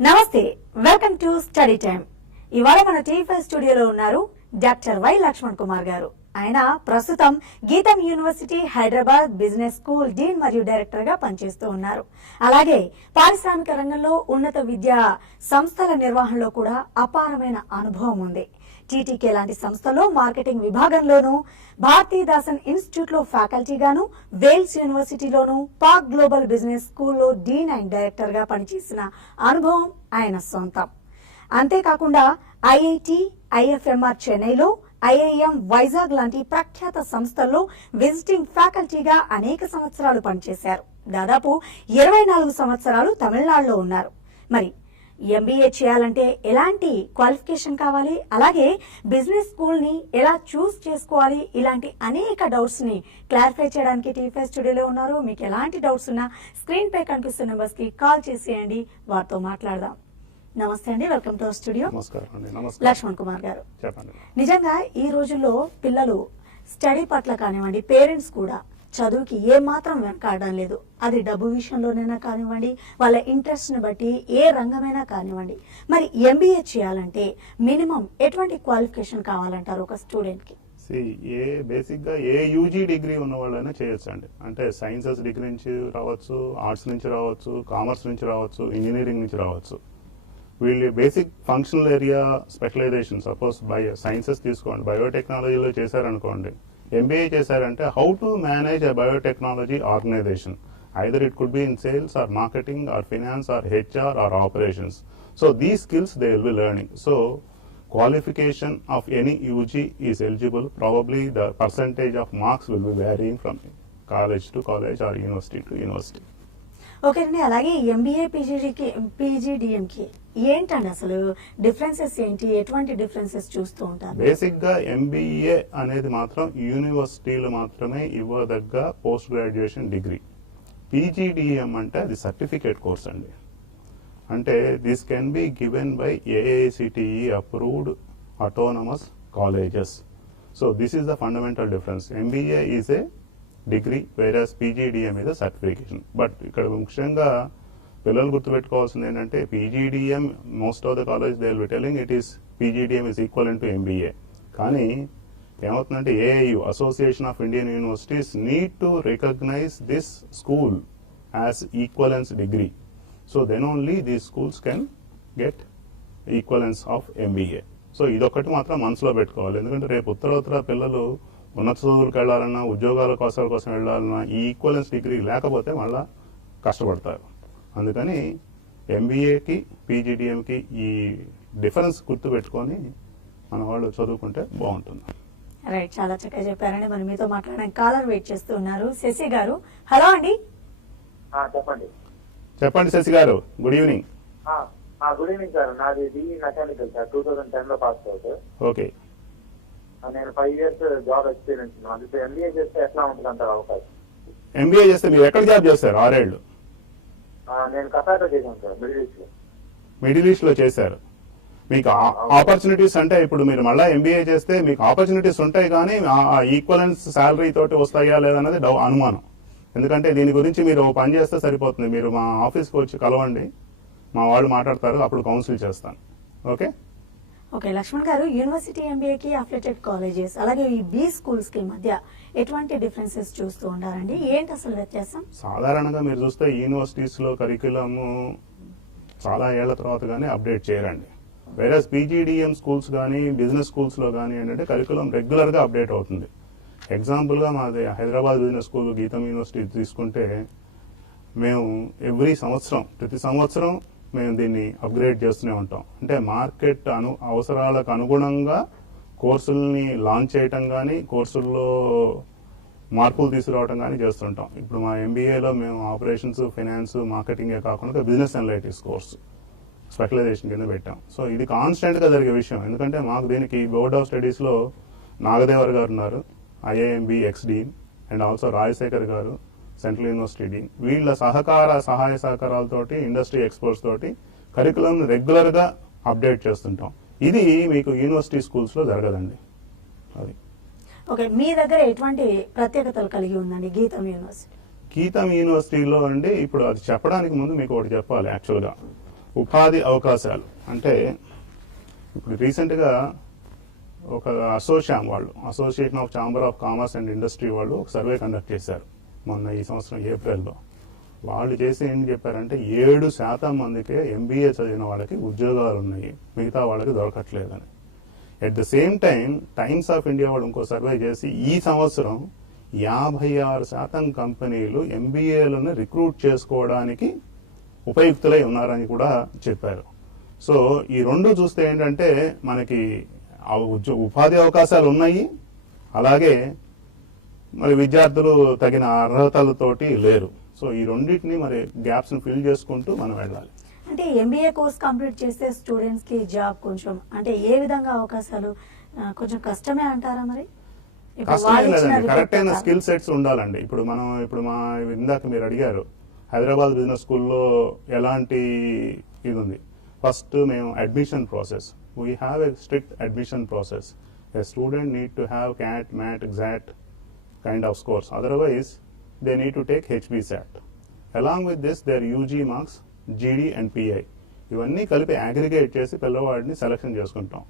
నమస్తే, welcome to study time. ఇవాళ మన టీవీ స్టూడియోలో ఉన్నారు డాక్టర్ వై లక్ష్మణ్ కుమార్ గారు. ఆయన ప్రస్తుతం GITAM university Hyderabad business school dean మరియు డైరెక్టర్ గా పనిచేస్తూ ఉన్నారు. అలాగే పారిశ్రామిక రంగంలో ఉన్నత విద్యా సంస్థల నిర్వహణలో కూడా అపారమైన అనుభవం ఉంది. టీటీకే లాంటి సంస్థలో మార్కెటింగ్ విభాగంలోనూ, భారతీదాసన్ ఇన్స్టిట్యూట్ లో ఫ్యాకల్టీగాను, వేల్స్ యూనివర్సిటీలోనూ, పాక్ గ్లోబల్ బిజినెస్ స్కూల్లో డీన్ అండ్ డైరెక్టర్ గా పనిచేసిన అనుభవం ఆయన సొంతం. అంతేకాకుండా ఐఐటి, ఐఎఫ్ఎంఆర్ చెన్నైలో, ఐఐఎం వైజాగ్ లాంటి ప్రఖ్యాత సంస్థల్లో విజిటింగ్ ఫ్యాకల్టీగా అనేక సంవత్సరాలు పనిచేశారు. దాదాపు 24 సంవత్సరాలు తమిళనాడులో ఉన్నారు. మరి ఎంబీఏ చేయాలంటే ఎలాంటి క్వాలిఫికేషన్ కావాలి, అలాగే బిజినెస్ స్కూల్ ని ఎలా చూస్ చేసుకోవాలి, ఇలాంటి అనేక డౌట్స్ ని క్లారిఫై చేయడానికి టీవీ స్టూడియోలో ఉన్నారు. మీకు ఎలాంటి డౌట్స్ ఉన్నా స్క్రీన్ పై కనిపిస్తున్న నెంబర్స్ కి కాల్ చేసేయండి, వారితో మాట్లాడదాం. నమస్తే అండి, welcome to studio. Lakshman Kumar గారు, నిజంగా ఈ రోజుల్లో పిల్లలు స్టడీ పట్ల కానివ్వండి, పేరెంట్స్ కూడా చదువుకి ఏ మాత్రం వెనకాడడం లేదు. అది డబ్బు విషయంలోనైనా కానివ్వండి, వాళ్ళ ఇంట్రెస్ట్ ని బట్టి ఏ రంగమైనా కానివ్వండి. మరి ఎంబీఏ చేయాలంటే మినిమం ఎటువంటి క్వాలిఫికేషన్ కావాలంటారు ఒక స్టూడెంట్ కి? బేసిక్ గా ఏ యూజీ డిగ్రీ ఉన్న వాళ్ళైనా చేయొచ్చు అండి. అంటే సైన్సెస్ డిగ్రీ నుంచి రావచ్చు, ఆర్ట్స్ నుంచి రావచ్చు, కామర్స్ నుంచి రావచ్చు, ఇంజనీరింగ్ నుంచి రావచ్చు. వీళ్ళు basic functional area specialisation, suppose sciences తీసుకోండి, బయోటెక్నాలజీలో చేశారనుకోండి, ఎంబీఏ చేశారంటే how to manage a biotechnology organisation, either it could be in sales or marketing or finance or HR or operations. So these skills they will be learning. So qualification of any UG is eligible. Probably the percentage of marks will be varying from college to college or university to university. Okay అండి, అలాగే MBA పీజీడిఎంకి ఏంటండి అసలు differences ఏంటి? ఎటువంటి differences చూస్తూ ఉంటారు? Basic గా MBA అనేది మాత్రం యూనివర్సిటీలు మాత్రమే ఇవ్వదగ్గ పోస్ట్ గ్రాడ్యుయేషన్ డిగ్రీ. పీజీడిఎం అంటే అది సర్టిఫికేట్ కోర్స్ అండి. అంటే this can be given by AICTE approved autonomous colleges. So this is the fundamental difference. MBA is a degree, whereas PGDM is certification. But ఇక్కడ ముఖ్యంగా పిల్లలు గుర్తుపెట్టుకోవాల్సింది ఏంటంటే PGDM most of the college they will be telling it is PGDM is equal to MBA. కానీ ఏమవుతుందంటే AIU, association of Indian universities, need to recognise this school as equivalence degree. So then only these schools can get equivalence of MBA. So ఇదొక్కటి మాత్రం మనసులో పెట్టుకోవాలి. ఎందుకంటే రేపు ఉత్తరోత్తర పిల్లలు ఉన్నత చదువులకు వెళ్ళాలన్నా, ఉద్యోగాల కోసం వెళ్ళాలన్నా ఈ ఈక్వలెన్స్ డిగ్రీ లేకపోతే మళ్ళా కష్టపడతారు. అందుకని ఎంబీఏకి పీజీడిఎంకి ఈ డిఫరెన్స్ గుర్తు పెట్టుకొని మన వాళ్ళు చదువుకుంటే బాగుంటుంది. రైట్, చాలా చక్కగా చెప్పారండి. మరి మీతో మాట్లాడడానికి కాలర్ వెయిట్ చేస్తూ ఉన్నారు, శశి గారు. హలో అండి. చెప్పండి శశి గారు, good evening. Good evening sir. నాది బిఈ మెకానికల్ సార్, 2010 లో పాస్ అవుట్. ఓకే, నేను 5 years జాబ్ ఎక్స్పీరియన్స్. అది ఎంబీఏ చేస్తే ఎట్లా ఉంటుంది అంటారు అవకాశం? ఎంబీఏ చేస్తే మీరు ఎక్కడ జాబ్ చేస్తారు? 6 ఏళ్ళు నేను కతార్లో చేశాను సార్, మిడిల్ ఈస్ట్ లో. మిడిల్ ఈస్ట్ లో చేశారు. మీకు ఆపర్చునిటీస్ అంటే ఇప్పుడు మీరు మళ్ళీ ఎంబీఏ చేస్తే మీకు ఆపర్చునిటీస్ ఉంటాయి, కానీ ఈక్వలెన్స్ శాలరీ తోటి వస్తాయా లేదన్నది అనుమానం. ఎందుకంటే దీని గురించి మీరు పని చేస్తే సరిపోతుంది. మీరు మా ఆఫీస్కి వచ్చి కలవండి, మా వాళ్ళు మాట్లాడతారు, అప్పుడు కౌన్సిల్ చేస్తాను. ఓకే ఓకే లక్ష్మణ్ గారు, యూనివర్సిటీ ఎంబీఏకి అఫిలియేటెడ్ కాలేజెస్ అలాగే ఈ బీ స్కూల్స్ కి మధ్య ఎటువంటి డిఫరెన్సెస్ చూస్తూ ఉంటారండి? ఏంటి అసలు వ్యత్యాసం? సాధారణంగా మీరు చూస్తే యూనివర్సిటీస్ లో కరికులమ్ చాలా ఏళ్ల తర్వాత కానీ అప్డేట్ చేయరండి. వేరే పీజీడిఎం స్కూల్స్ కానీ బిజినెస్ స్కూల్స్ లో కానీ ఏంటంటే కరికులం రెగ్యులర్ గా అప్డేట్ అవుతుంది. ఎగ్జాంపుల్ గా మాది హైదరాబాద్ బిజినెస్ స్కూల్ గీతం యూనివర్సిటీ తీసుకుంటే మేము ప్రతి సంవత్సరం మేము దీన్ని అప్గ్రేడ్ చేస్తూనే ఉంటాం. అంటే మార్కెట్ అవసరాలకు అనుగుణంగా కోర్సుల్ని లాంచ్ చేయటం కానీ, కోర్సుల్లో మార్పులు తీసుకురావడం కానీ చేస్తుంటాం. ఇప్పుడు మా ఎంబీఏలో మేము ఆపరేషన్స్, ఫైనాన్స్, మార్కెటింగే కాకుండా బిజినెస్ అనలైటిక్స్ కోర్సు స్పెషలైజేషన్ కింద పెట్టాం. సో ఇది కాన్స్టెంట్ గా జరిగే విషయం. ఎందుకంటే మాకు దీనికి బోర్డ్ ఆఫ్ స్టడీస్ లో నాగదేవర్ గారు ఉన్నారు, IIMB ex dean, and also Rajasekhar గారు, సెంట్రల్ యూనివర్సిటీ డీన్. వీళ్ళ సహాయ సహకారాలతోటి, ఇండస్ట్రీ ఎక్స్పర్ట్స్ తోటి కరికులం రెగ్యులర్ గా అప్డేట్ చేస్తుంటాం. ఇది మీకు యూనివర్సిటీ స్కూల్స్ లో జరగదండి. అది ఓకే, మీ దగ్గర ఎటువంటి ప్రత్యేకతలు కలిగి ఉందండి గీతం యూనివర్సిటీ? గీతం యూనివర్సిటీలో అండి, ఇప్పుడు అది చెప్పడానికి ముందు మీకు ఒకటి చెప్పాలి. యాక్చువల్గా ఉపాధి అవకాశాలు అంటే ఇప్పుడు రీసెంట్గా ఒక అసోచామ్ వాళ్ళు, association of chamber of commerce and industry వాళ్ళు ఒక సర్వే కండక్ట్ చేశారు మొన్న ఈ సంవత్సరం ఏప్రిల్లో. వాళ్ళు చేసి ఏం చెప్పారంటే 7% మందికే MBA చదివిన వాళ్ళకి ఉద్యోగాలు ఉన్నాయి, మిగతా వాళ్ళకి దొరకట్లేదని. At the same time Times of India వాళ్ళు ఇంకో సర్వే చేసి ఈ సంవత్సరం 56% కంపెనీలు MBAలను రిక్రూట్ చేసుకోవడానికి ఉపయుక్తులై ఉన్నారని కూడా చెప్పారు. సో ఈ రెండు చూస్తే ఏంటంటే మనకి ఉపాధి అవకాశాలు ఉన్నాయి, అలాగే మరి విద్యార్థులు తగిన అర్హతలతోటి లేరు. సో ఈ రెండింటిని మరి గ్యాప్స్ని ఫిల్ చేసుకుంటూ మనం వెళ్ళాలి. అంటే MBA కోర్స్ కంప్లీట్ చేస్తే స్టూడెంట్స్ కి జాబ్ కొంచెం అంటే ఏ విధంగా అవకాశాలు కొంచెం కష్టమే అంటారా? మరి కష్టమే లేదండి, కరెక్ట్ అయిన స్కిల్ సెట్స్ ఉండాలండి. ఇప్పుడు మా ఇందాక మీరు అడిగారు హైదరాబాద్ బిజినెస్ స్కూల్లో ఎలాంటి ఇది ఉంది. ఫస్ట్ మేము admission process, we have a strict admission process. A student need to have CAT, MAT, EXACT kind of scores. Otherwise, they need to take HBSAT. Along with this, their UG marks, GD and PI. ఇవన్నీ కలిపి aggregate చేసి పిల్లవాడిని selection చేసుకుంటాం.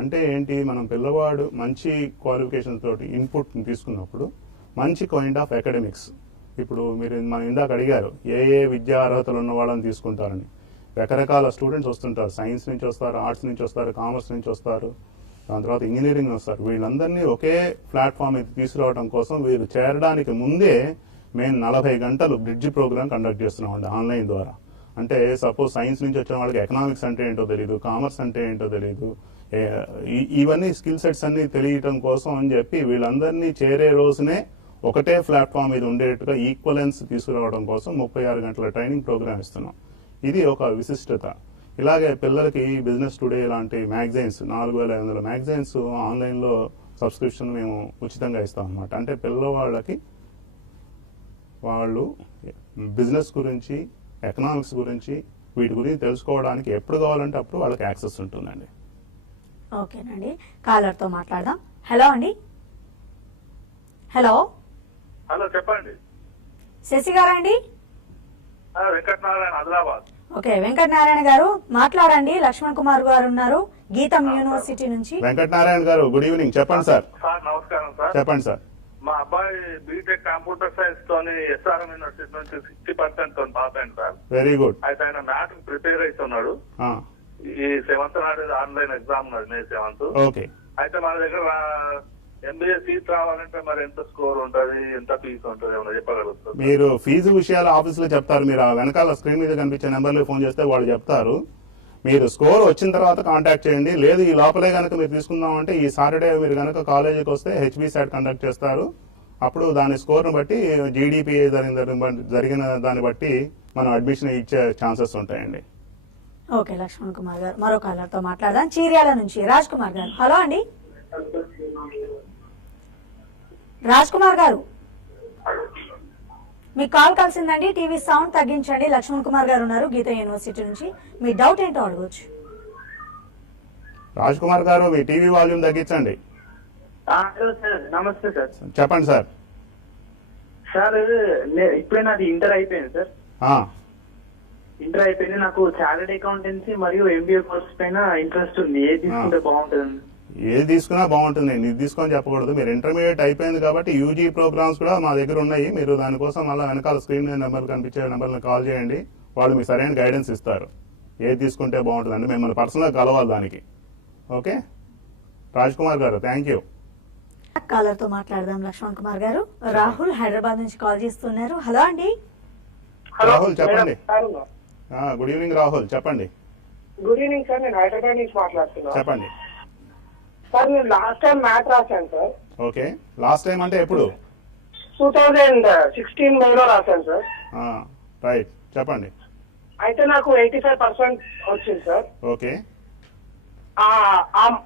అంటే ఏంటి, మనం పిల్లవాడు మంచి క్వాలిఫికేషన్ తోటి ఇన్పుట్ తీసుకున్నప్పుడు మంచి కైండ్ ఆఫ్ అకాడమిక్స్. ఇప్పుడు మనం ఇందాక అడిగారు ఏ విద్యా అర్హతలు ఉన్న వాళ్ళని తీసుకుంటారని. రకరకాల స్టూడెంట్స్ వస్తుంటారు, సైన్స్ నుంచి వస్తారు, ఆర్ట్స్ నుంచి వస్తారు, కామర్స్ నుంచి వస్తారు, దాని తర్వాత ఇంజనీరింగ్ వస్తారు. వీళ్ళందరినీ ఒకే ప్లాట్ఫామ్ మీద తీసుకురావడం కోసం వీరు చేరడానికి ముందే మేము 40 గంటలు బ్రిడ్జ్ ప్రోగ్రామ్ కండక్ట్ చేస్తున్నామండి ఆన్లైన్ ద్వారా. అంటే సపోజ్ సైన్స్ నుంచి వచ్చిన వాళ్ళకి ఎకనామిక్స్ అంటే ఏంటో తెలియదు, కామర్స్ అంటే ఏంటో తెలియదు, ఇవన్నీ స్కిల్ సెట్స్ అన్ని తెలియటం కోసం అని చెప్పి వీళ్ళందరినీ చేరే రోజునే ఒకటే ప్లాట్ఫామ్ మీద ఉండేట్టుగా ఈక్వలెన్స్ తీసుకురావడం కోసం 36 గంటల ట్రైనింగ్ ప్రోగ్రామ్ ఇస్తున్నాం. ఇది ఒక విశిష్టత. ఇలాగే పిల్లలకి బిజినెస్ టుడే లాంటి మ్యాగజైన్స్ 4500 మ్యాగజైన్స్ ఆన్లైన్లో సబ్స్క్రిప్షన్ మేము ఉచితంగా ఇస్తాం అన్నమాట. అంటే పిల్లవాళ్ళకి వాళ్ళు బిజినెస్ గురించి, ఎకనామిక్స్ గురించి, వీటి గురించి తెలుసుకోవడానికి ఎప్పుడు కావాలంటే అప్పుడు వాళ్ళకి యాక్సెస్ ఉంటుందండి. ఓకేనండి, కాలర్తో మాట్లాడదాం. హలో అండి. హలో హలో చెప్పండి. శశి గారండి? వెంకటనారాయణ, ఆదిలాబాద్. ఓకే, వెంకటనారాయణ గారు మాట్లాడండి. లక్ష్మణ్ కుమార్ గారు ఉన్నారు గీతం యూనివర్సిటీ నుంచి. వెంకటనారాయణ గారు గుడ్ ఈవినింగ్, చెప్పండి సార్. సార్ నమస్కారం సార్. చెప్పండి సార్. మా అబ్బాయి బీటెక్ కంప్యూటర్ సైన్స్ తోని SRM యూనివర్సిటీ నుంచి 60% తో పాస్ అయింది సార్. Very good. అయితే ఆయన మ్యాథ్ ప్రిపేర్ అవుతున్నాడు. ఈ 7th నాడు ఆన్లైన్ ఎగ్జామ్ ఉన్నది, May 7th. ఓకే. అయితే మన దగ్గర MBA సీట్ రావాలంటే మరి ఎంత స్కోర్ ఉంటుంది, ఎంత ఫీజు ఉంటుంది, ఏమన్నా చెప్పగలుగుతారు? మీరు ఫీజు విషయాలు ఆఫీస్ లో చెప్తారు. మీరు ఆ వెనకాల స్క్రీన్ మీద కనిపించే నెంబర్లో ఫోన్ చేస్తే వాళ్ళు చెప్తారు. మీరు స్కోర్ వచ్చిన తర్వాత కాంటాక్ట్ చేయండి. లేదు ఈ లోపలే కనుక మీరు తీసుకుందామంటే ఈ సాటర్డే మీరు కనుక కాలేజీకి వస్తే HBSAT కండక్ట్ చేస్తారు. అప్పుడు దాని స్కోర్ను బట్టి GDPA జరిగిన దాన్ని బట్టి మనం అడ్మిషన్ ఇచ్చే ఛాన్సెస్ ఉంటాయండి. ఓకే లక్ష్మణ్ కుమార్ గారు, మరో కాలర్తో మాట్లాడదాం. చీర్యాల నుంచి రాజ్ కుమార్ గారు. హలో అండి రాజ్ కుమార్ గారు, మీకు కాల్ కలిసిందండి. టీవీ సౌండ్ తగ్గించండి. లక్ష్మణ్ కుమార్ గారు ఉన్నారు గీత యూనివర్సిటీ నుంచి. మీ డౌట్ ఏంటో అడగొచ్చు. రాజ్ కుమార్ గారు, మీ టీవీ వాల్యూమ్ తగ్గించండి. హలో సార్, నమస్తే సార్. చెప్పండి సార్. సార్ ఇప్పుడే నాది ఇంటర్ అయిపోయింది సార్. ఇంటర్ అయిపోయింది. నాకు చార్టెడ్ అకౌంటెన్సీ మరియు MBA కోర్స్ పైన ఇంట్రెస్ట్ ఉంది. ఏది తీసుకుంటే బాగుంటుంది? ఏది తీసుకున్నా బాగుంటుంది, ఇది తీసుకొని చెప్పకూడదు. మీరు ఇంటర్మీడియట్ అయిపోయింది కాబట్టి UG ప్రోగ్రామ్స్ కూడా మా దగ్గర ఉన్నాయి. మీరు దానికోసం మళ్ళీ వెనకాల స్క్రీన్ నెంబర్ కనిపించే నెంబర్ని కాల్ చేయండి. వాళ్ళు మీకు సరైన గైడెన్స్ ఇస్తారు. ఏది తీసుకుంటే బాగుంటుంది అంటే మిమ్మల్ని పర్సనల్గా కలవాలి దానికి. ఓకే రాజ్ కుమార్ గారు, థ్యాంక్ యూ. కాలర్తో మాట్లాడదాం. లక్ష్మణ్ కుమార్ గారు, రాహుల్ హైదరాబాద్ నుంచి కాల్ చేస్తున్నారు. హలో అండి. రాహుల్ చెప్పండి. గుడ్ ఈవినింగ్ రాహుల్, చెప్పండి. గుడ్ ఈవినింగ్ సార్, నేను హైదరాబాద్ నుంచి మాట్లాడుతున్నాను. చెప్పండి సార్. నేను లాస్ట్ టైం మ్యాథ్ రాశాను సార్. ఓకే, లాస్ట్ టైం అంటే ఎప్పుడు? 2016 మేలో రాశాను సార్. రైట్, చెప్పండి. అయితే నాకు 85% వచ్చింది సార్. ఓకే,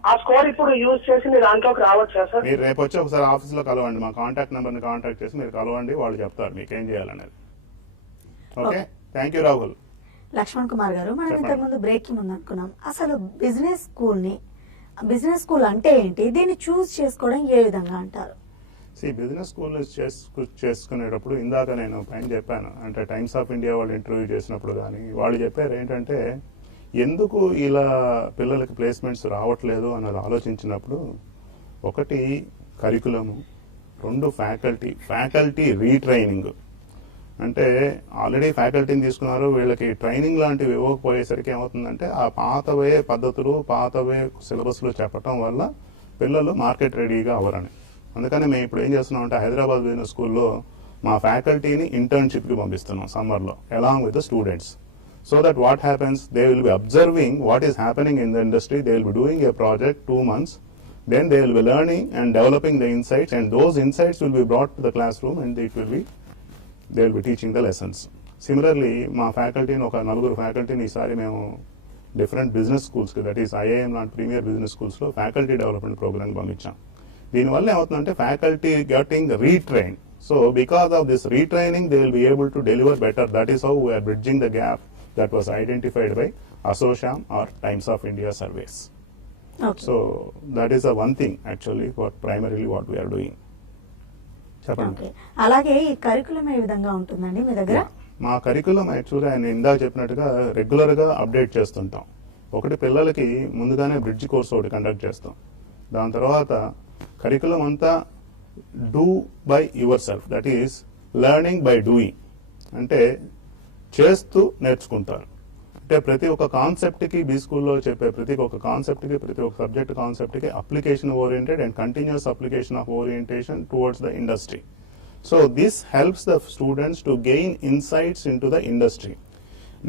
ఆ స్కోర్ ఇప్పుడు యూజ్ చేసి మీ దాంట్లోకి రావచ్చా సార్? మీరు రేపు వచ్చి ఒకసారి ఆఫీస్లో కలవండి. మా కాంటాక్ట్ నెంబర్ని కాంటాక్ట్ చేసి మీరు కలవండి, వాళ్ళు చెప్తారు మీకు ఏం చేయాలనేది. Okay, thank you Rahul. Lakshman Kumar గారు, మనం ఇంతకుముందు బ్రేక్ కి ముందు అనుకున్నాం అసలు బిజినెస్ స్కూల్ అంటే ఏంటి, దీన్ని చూస్ చేసుకోవడం ఏ విధంగా అంటారు? బిజినెస్ స్కూల్ చేసుకునేటప్పుడు ఇందాక నేను పైన చెప్పాను, అంటే టైమ్స్ ఆఫ్ ఇండియా వాళ్ళు ఇంటర్వ్యూ చేసినప్పుడు కానీ వాళ్ళు చెప్పారు ఏంటంటే ఎందుకు ఇలా పిల్లలకి ప్లేస్మెంట్స్ రావట్లేదు అన్నది ఆలోచించినప్పుడు ఒకటి కరికులము, 2 ఫ్యాకల్టీ రీట్రైనింగ్. అంటే ఆల్రెడీ ఫ్యాకల్టీని తీసుకున్నారు, వీళ్ళకి ట్రైనింగ్ లాంటివి ఇవ్వకపోయేసరికి ఏమవుతుందంటే ఆ పాతవే పద్ధతులు పాతవే సిలబస్లో చెప్పటం వల్ల పిల్లలు మార్కెట్ రెడీగా అవ్వరని. అందుకని మేము ఇప్పుడు ఏం చేస్తున్నాం అంటే హైదరాబాద్ బిజినెస్ స్కూల్లో మా ఫ్యాకల్టీని ఇంటర్న్షిప్కి పంపిస్తున్నాం సమ్మర్లో along with the students. So that what happens, they will be observing what is happening in the industry, they will be doing a project 2 months, then they will be learning and developing the insights, and those insights will be brought to the classroom and they will be teaching the lessons. Similarly, మా ఫ్యాకల్టీని ఒక 4 ఫ్యాకల్టీని ఈసారి మేము different business స్కూల్స్కి, that is IIM లాంటి premier business స్కూల్స్లో faculty development programme పంపించాం. దీనివల్ల ఏమవుతుందంటే faculty getting retrain. So because of this retraining, they will be able to deliver better. That is how we are bridging the gap that was identified by ASSOCHAM or Times of India surveys. Okay. So that is the one thing actually primarily what we are doing. చెప్పండి. Okay. అలాగే ఈ curriculum ఏ విధంగా ఉంటుందండి మీ దగ్గర? మా curriculum యాక్చువల్గా ఆయన ఇందాక చెప్పినట్టుగా రెగ్యులర్గా అప్డేట్ చేస్తుంటాం. ఒకటి పిల్లలకి ముందుగానే బ్రిడ్జ్ కోర్స్ ఒకటి కండక్ట్ చేస్తాం. దాని తర్వాత కరికులం అంతా do by your self, that is learning by doing. అంటే చేస్తూ నేర్చుకుంటారు. అంటే ప్రతి ఒక్క కాన్సెప్ట్కి బీ స్కూల్లో చెప్పే ప్రతి ఒక్క కాన్సెప్ట్కి ప్రతి ఒక్క సబ్జెక్ట్ కాన్సెప్ట్కి application oriented and continuous application of orientation towards the industry. So this helps the students to gain insights into the industry.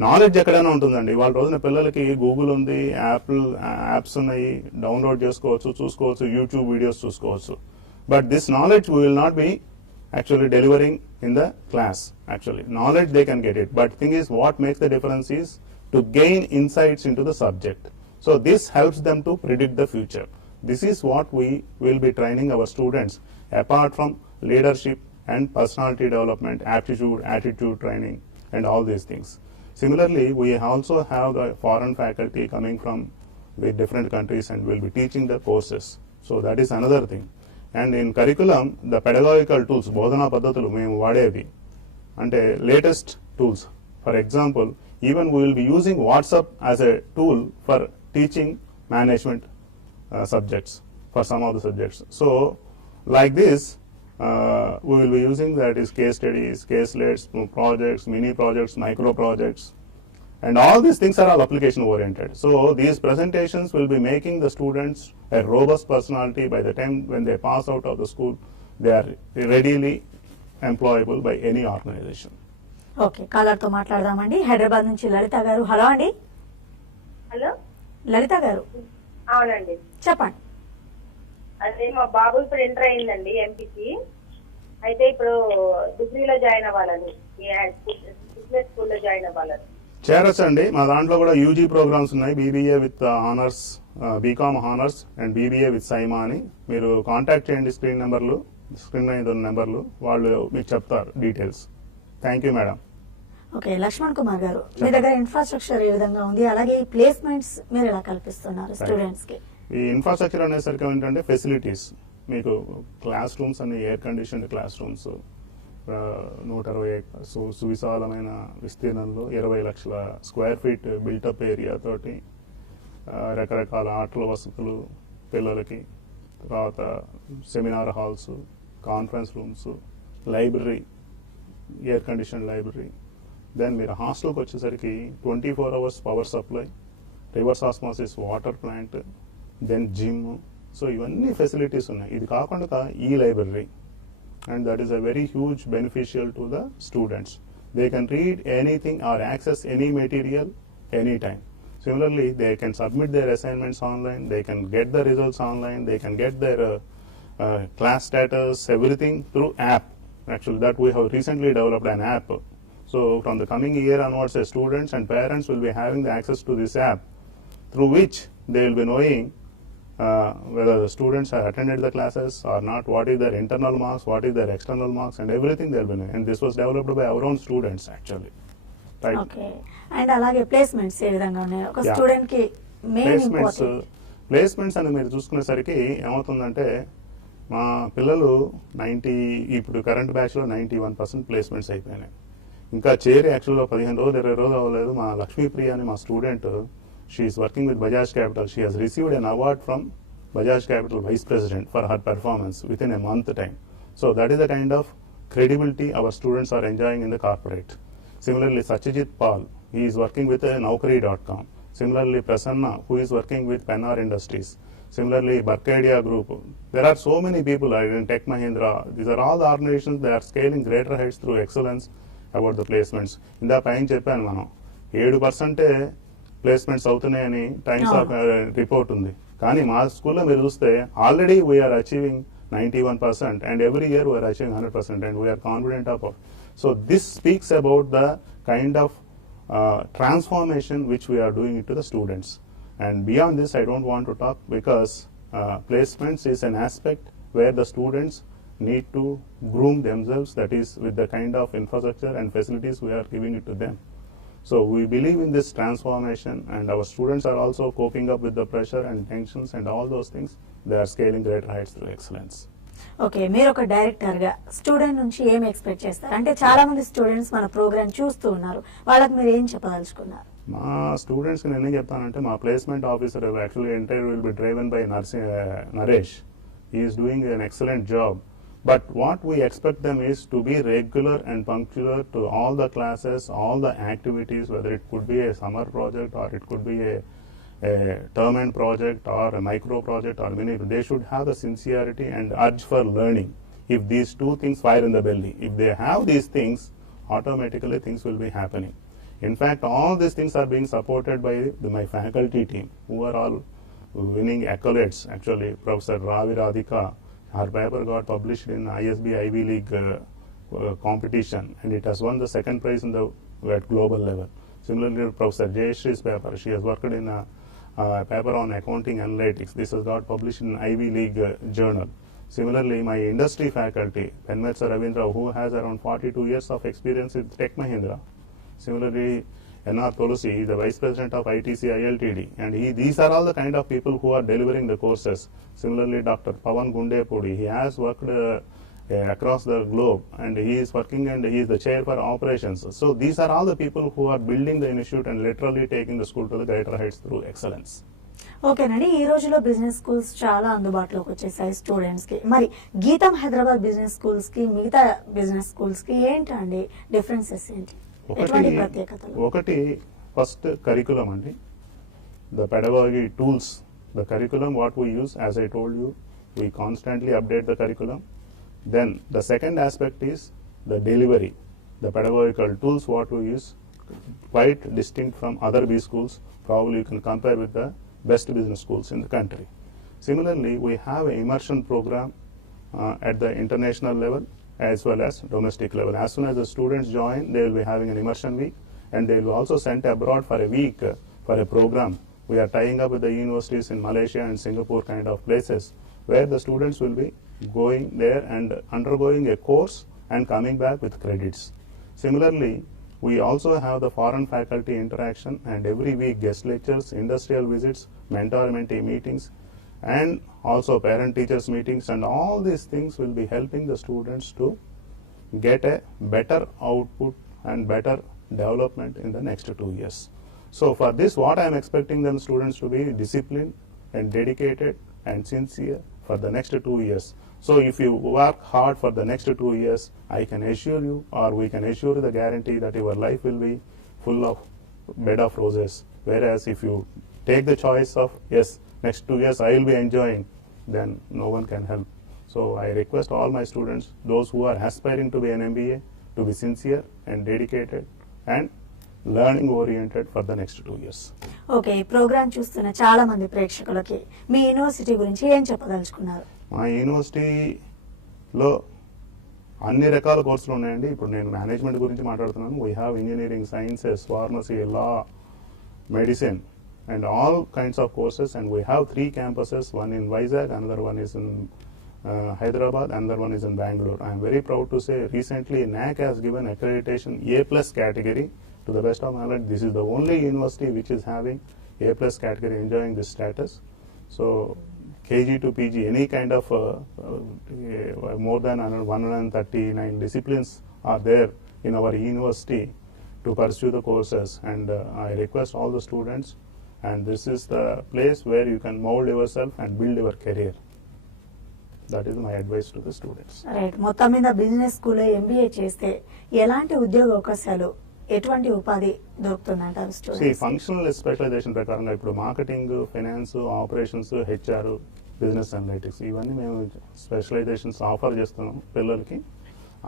Knowledge ఎక్కడైనా ఉంటుందండి. వాళ్ళ రోజున పిల్లలకి గూగుల్ ఉంది, యాప్స్ ఉన్నాయి, డౌన్లోడ్ చేసుకోవచ్చు, చూసుకోవచ్చు, యూట్యూబ్ వీడియోస్ చూసుకోవచ్చు. But this knowledge we will not be actually delivering in the class. Actually, knowledge they can get it. But thing is, what makes the difference is to gain insights into the subject. So this helps them to predict the future. This is what we will be training our students, apart from leadership and personality development, aptitude, attitude training, and all these things. Similarly, we also have the foreign faculty coming from with different countries and will be teaching the courses. So that is another thing. And in curriculum, the pedagogical tools, బోధనా పద్ధతులు మేము వాడేవి అంటే latest tools. For example, even we will be using WhatsApp as a tool for teaching management subjects, for some of the subjects. So like this, we will be using that is case studies, caselets, projects, mini projects, micro projects, and all these things are all application oriented. So these presentations will be making the students a robust personality. By the time when they pass out of the school, they are readily employable by any organization. Okay, కాలర్తో మాట్లాడదామండి. హైదరాబాద్ నుంచి లలిత గారు. Hello అండి. Hello లలిత గారు, అవునండి, చెప్పండి. అదే మా బాబు ఇప్పుడు ఎంటర్ అయిందండి ఎంపీకి. అయితే ఇప్పుడు డిగ్రీలో జాయిన్ అవ్వాలని, బిజినెస్ స్కూల్లో జాయిన్ అవ్వాలని. చేరొచ్చండి. మా దాంట్లో కూడా యూజీ ప్రోగ్రామ్స్ ఉన్నాయి, BBA with honours, BCom honours and BBA with CIMA అని. మీరు కాంటాక్ట్ చేయండి, స్క్రీన్ మీద ఉన్న నెంబర్లు, వాళ్ళు మీకు చెప్తారు details. Thank you madam. Okay, Lakshman Kumar గారు, మీ దగ్గర ఇన్ఫ్రాస్ట్రక్చర్ ఏ విధంగా ఉంది, అలాగే ఈ ప్లేస్మెంట్స్ మీరు ఎలా కల్పిస్తున్నారు స్టూడెంట్స్ కి? ఈ ఇన్ఫ్రాస్ట్రక్చర్ అనేసరికి ఏంటంటే ఫెసిలిటీస్, మీకు క్లాస్ రూమ్స్ అన్ని ఎయిర్ కండిషన్డ్ క్లాస్ రూమ్స్, 120 సువిశాలమైన విస్తీర్ణంలో 20 లక్షల స్క్వేర్ ఫీట్ బిల్టప్ ఏరియా తోటి రకరకాల ఆటల వసతులు పిల్లలకి, తర్వాత seminar halls, conference rooms, library, air condition library. Then మీరు హాస్టల్కి వచ్చేసరికి 24 hours power supply, reverse osmosis water plant, then gym. So ఇవన్నీ ఫెసిలిటీస్ ఉన్నాయి. ఇది కాకుండా ఈ library, and that is a very huge beneficial to the students. They can read anything or access any material anytime. Similarly, they can submit their assignments online, they can get the results online, they can get their class status, everything through app. Actually, that we have recently developed an app. So from the coming year onwards, the students and parents will be having the access to this app, through which they will be knowing whether the students have attended the classes or not, what is their internal marks, what is their external marks, and everything they will be knowing. And this was developed by our own students actually. Right. Okay, and అలాగే placements ఏ విధంగా ఉన్నాయి ఒక Yeah. Student కి? Main placements అని మీరు చూసుకునేసరికి ఏమవుతుందంటే, మా పిల్లలు ఇప్పుడు కరెంట్ బ్యాచ్లో 91% ప్లేస్మెంట్స్ అయిపోయినాయి. ఇంకా చేరి యాక్చువల్గా 15 రోజులు 20 రోజులు అవ్వలేదు. మా లక్ష్మీప్రియ అని మా student she is working with Bajaj Capital. She has received an award from Bajaj Capital Vice President for her performance within a month time. So that is the kind of credibility our students are enjoying in the corporate. Similarly, Satyajit Pal, he is working with Naukri.com. Similarly, Prasanna, who is working with Pennar Industries. Similarly, Barcadia Group. There are so many people in Tech Mahindra. These are all the organizations that are scaling greater heights through excellence about the placements. In the పైన చెప్పాను మనం 7% placements అవుతున్నాయని times of report ఉంది. కానీ మా స్కూల్లో మీరు చూస్తే already we're achieving 91% and every year we are achieving 100% and we are confident about. So this speaks about the kind of transformation which we are doing it to the students. And beyond this, I don't want to talk because placements is an aspect where the students need to groom themselves, that is with the kind of infrastructure and facilities we are giving it to them. So we believe in this transformation and our students are also coping up with the pressure and tensions and all those things. They are scaling greater heights through excellence. Okay, మీరు ఒక director గా student నుంచి ఏం expect చేస్తారు? అంటే చాలా మంది students మన ప్రోగ్రామ్ చూస్తూ ఉన్నారు, వాళ్ళకి మీరు ఏం చెప్పదలుచుకున్నారు? మా స్టూడెంట్స్కి నేను ఏం చెప్తానంటే, మా placement officer actually interview will be driven by Naresh. He is doing an excellent job. But what we expect them is to be regular and punctual to all the classes, all the activities, whether it could be a summer project or it could be a term end project or a micro project or mini. They should have the sincerity and urge for learning. If these two things fire in the belly, if they have these things, automatically things will be happening. In fact, all these things are being supported by my faculty team, who are all winning accolades. Actually, Professor Ravi Radhika, her paper got published in ISB Ivy League competition and it has won the second prize in the at global level. Similarly, Professor Jayashree's paper, she has worked in a paper on accounting analytics. This has got published in Ivy League journal. Similarly, my industry faculty, Penmetsa Ravindra, who has around 42 years of experience with Tech Mahindra. Similarly, N.R. Tolusi is the Vice President of ITC ILTD, and these are all the kind of people who are delivering the courses. Similarly, Dr. Pavan Gundepudi, he has worked across the globe, and he is working and he is the chair for operations. So these are all the people who are building the institute and literally taking the school to the greater heights through excellence. ఓకేనండి, ఈ రోజులో business schools చాలా అందుబాటులోకి వచ్చేసాయి students కి. మరి గీతం Hyderabad business schools కి మిగతా బిజినెస్ స్కూల్స్ కి ఏంటండి డిఫరెన్సెస్ ఏంటి? ఒకటి ఫస్ట్ కరికులం అండి. The pedagogy tools, the curriculum what we use, as I told you, we constantly update the curriculum. Then the second aspect is the delivery. The pedagogical tools what we use quite distinct from other B schools. Probably you can compare with the best business schools in the country. Similarly, we have an immersion program at the international level as well as domestic level. As soon as the students join, they will be having an immersion week and they will be also sent abroad for a week for a program. We are tying up with the universities in Malaysia and Singapore kind of places where the students will be going there and undergoing a course and coming back with credits. Similarly, we also have the foreign faculty interaction and every week guest lectures, industrial visits, mentor-mentee meetings, and also parent-teachers meetings, and all these things will be helping the students to get a better output and better development in the next 2 years. So for this, what I am expecting them students to be disciplined and dedicated and sincere for the next 2 years. So if you work hard for the next 2 years, I can assure you, or we can assure the guarantee that your life will be full of bed of roses. Whereas if you take the choice of, yes, next 2 years I will be enjoying, then no one can help. So I request all my students, those who are aspiring to be an MBA, to be sincere and dedicated and learning oriented for the next 2 years. Okay, ఈ programme చూస్తున్న చాలా మంది ప్రేక్షకులకి మీ university గురించి ఏం చెప్పదలుచుకున్నారు? మా యూనివర్సిటీలో అన్ని రకాల కోర్సులు ఉన్నాయండి. ఇప్పుడు నేను మేనేజ్మెంట్ గురించి మాట్లాడుతున్నాను. We have engineering, sciences, pharmacy, law, medicine and all kinds of courses, and we have 3 campuses, one in Vizag, another one is in Hyderabad, another one is in Bangalore. I am very proud to say recently NAAC has given accreditation A+ category. To the best of my knowledge, this is the only university which is having A+ category enjoying this status. So KG to PG, any kind of more than 139 disciplines are there in our university to pursue the courses, and I request all the students and this is the place where you can mold yourself and build your career. That is my advice to the students. Right, మొత్తం మీద business స్కూల్లో MBA చేస్తే ఎలాంటి ఉద్యోగ అవకాశాలు, ఎటువంటి ఉపాధి దొరుకుతుందంటారు See, students? functional specialization ప్రకారంగా ఇప్పుడు marketing, finance, operations, HR, business analytics ఇవన్నీ మేము స్పెషలైజేషన్స్ ఆఫర్ చేస్తున్నాం పిల్లలకి.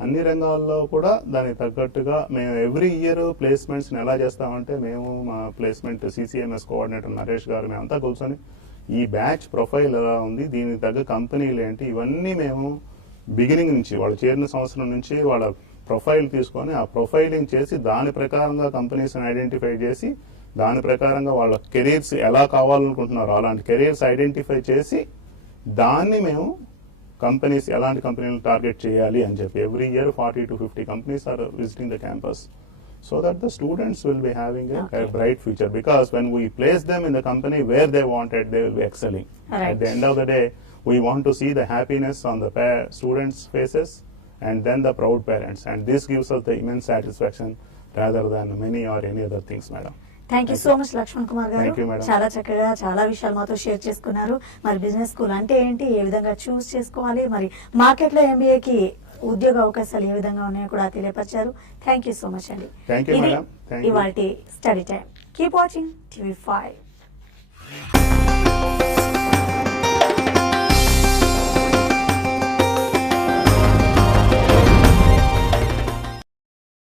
అన్ని రంగాల్లో కూడా దానికి తగ్గట్టుగా మేము ఎవ్రీ ఇయర్ ప్లేస్మెంట్స్ని ఎలా చేస్తామంటే, మేము మా ప్లేస్మెంట్ సిసిఎంఎస్ కోఆర్డినేటర్ నరేష్ గారు మేమంతా కూర్చొని ఈ బ్యాచ్ ప్రొఫైల్ ఎలా ఉంది, దీనికి తగ్గ కంపెనీలు ఏంటి, ఇవన్నీ మేము బిగినింగ్ నుంచి వాళ్ళు చేరిన సంవత్సరం నుంచి వాళ్ళ ప్రొఫైల్ తీసుకొని ఆ ప్రొఫైలింగ్ చేసి దాని ప్రకారంగా కంపెనీస్ని ఐడెంటిఫై చేసి దాని ప్రకారంగా వాళ్ళ కెరీర్స్ ఎలా కావాలనుకుంటున్నారో అలాంటి కెరీర్స్ ఐడెంటిఫై చేసి దాన్ని మేము కంపెనీస్ ఎలాంటి కంపెనీలు టార్గెట్ చేయాలి అని చెప్పి every year 40 to 50 companies are visiting the campus so that the students will be having a bright future, because when we place them in the company where they wanted, they will be excelling. Right. At the end of the day, we want to see the happiness on the students' faces and then the proud parents, and this gives us the immense satisfaction rather than many or any other things, madam. Thank you so much Lakshman Kumar గారు. Thank you, madam. చాలా చక్కగా చాలా విషయాలు మాతో share చేసుకున్నారు. మరి business school అంటే ఏంటి, ఏ విధంగా చూస్ చేసుకోవాలి, మరి మార్కెట్ లో ఎంబీఏకి ఉద్యోగ అవకాశాలు ఏ విధంగా ఉన్నాయో కూడా తెలియపరిచారు. థ్యాంక్ యూ సో మచ్ అండి. Thank you, madam. Thank you. ఇవాల్టి study time. Keep watching TV5.